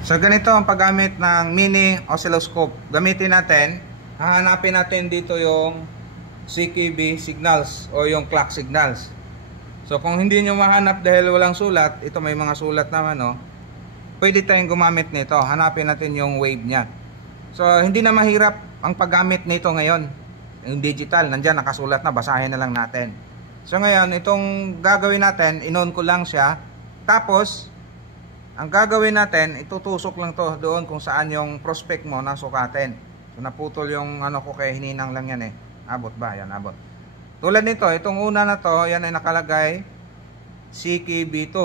So ganito ang paggamit ng mini oscilloscope. Gamitin natin, hahanapin natin dito yung CKB signals o yung clock signals. So kung hindi nyo mahanap dahil walang sulat, ito may mga sulat naman, no? Pwede tayong gumamit nito. Hanapin natin yung wave nya. So hindi na mahirap ang paggamit nito ngayon. Yung digital, nandyan nakasulat na, basahin na lang natin. So ngayon, itong gagawin natin, in-on ko lang siya. Tapos ang gagawin natin, itutusok lang to doon kung saan yung prospect mo na sukatin. So naputol yung ano ko kaya hininang lang yan eh. Abot ba? Yan, abot. Tulad nito, itong una na to, yan ay nakalagay CKB2.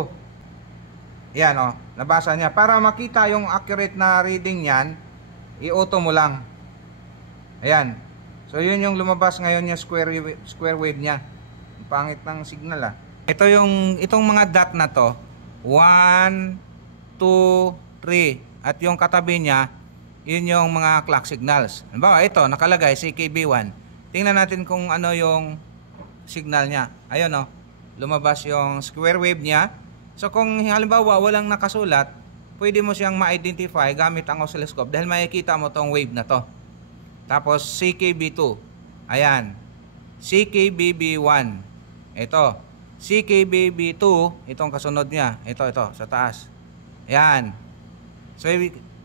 Yan o, nabasa niya. Para makita yung accurate na reading niyan, i-auto mo lang. Ayan. So yun yung lumabas ngayon yung square wave niya. Ang pangit ng signal ah. Ito yung, itong mga dot na to, 1, 2, 3 at yung katabi niya, yun yung mga clock signals. Halimbawa ito nakalagay CKB1. Tingnan natin kung ano yung signal niya. Ayun o, lumabas yung square wave niya. So kung halimbawa walang nakasulat, pwede mo siyang ma-identify gamit ang oscilloscope dahil makikita mo tong wave na to. Tapos CKB2, ayan, CKBB1, ito CKBB2, itong kasunod niya, ito sa taas. Ayan. So,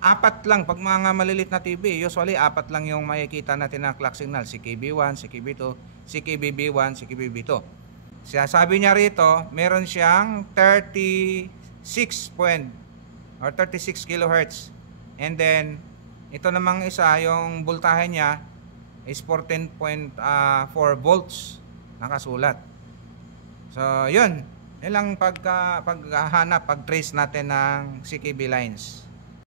apat lang. Pag mga malilit na TV, usually apat lang yung makikita natin na clock signal. CKB1, CKB2, CKBB1, CKBB2. Sabi niya rito, meron siyang 36 kilohertz. And then, ito namang isa, yung voltahe niya is 14.4 volts. Nakasulat. So, yun. Ilang paghahanap, pag-trace natin ng CKB lines.